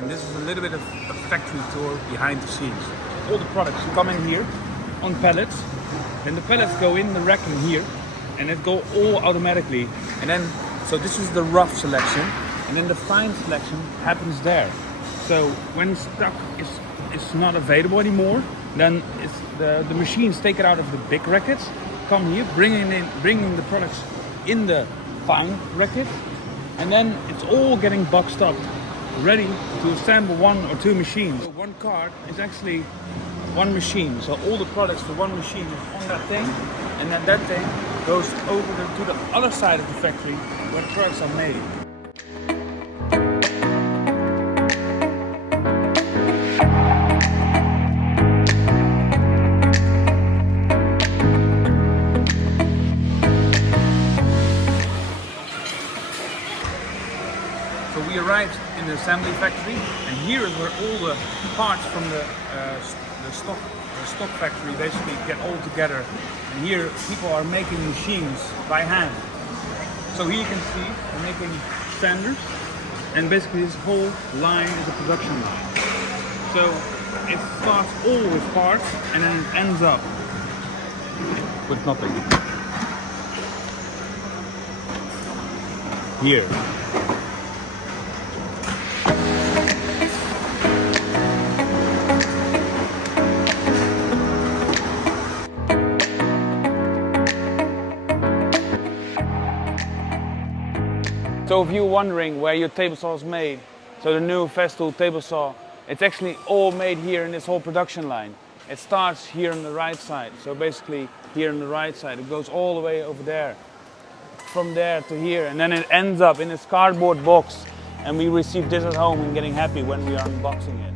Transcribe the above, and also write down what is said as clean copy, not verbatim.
and this is a little bit of a factory tour behind the scenes. All the products come in here on pallets, and the pallets go in the racking here, and it go all automatically. And then, so this is the rough selection, and then the fine selection happens there. So when stock is not available anymore, then it's the machines take it out of the big rackets, come here, bringing the products in the fine racket, and then it's all getting boxed up, ready to assemble 1 or 2 machines. So one cart is actually one machine. So all the products for one machine is on that thing, and then that thing goes over to the other side of the factory where the products are made. So we arrived in the assembly factory, and here is where all the parts from the stock factory basically get all together. And here people are making machines by hand. So here you can see they're making sanders, and basically this whole line is a production line. So it starts all with parts, and then it ends up with nothing. Here. So if you're wondering where your table saw is made, so the new FESTOOL table saw, it's actually all made here in this whole production line. It starts here on the right side, so basically here on the right side, it goes all the way over there, from there to here, and then it ends up in this cardboard box, and we receive this at home and getting happy when we are unboxing it.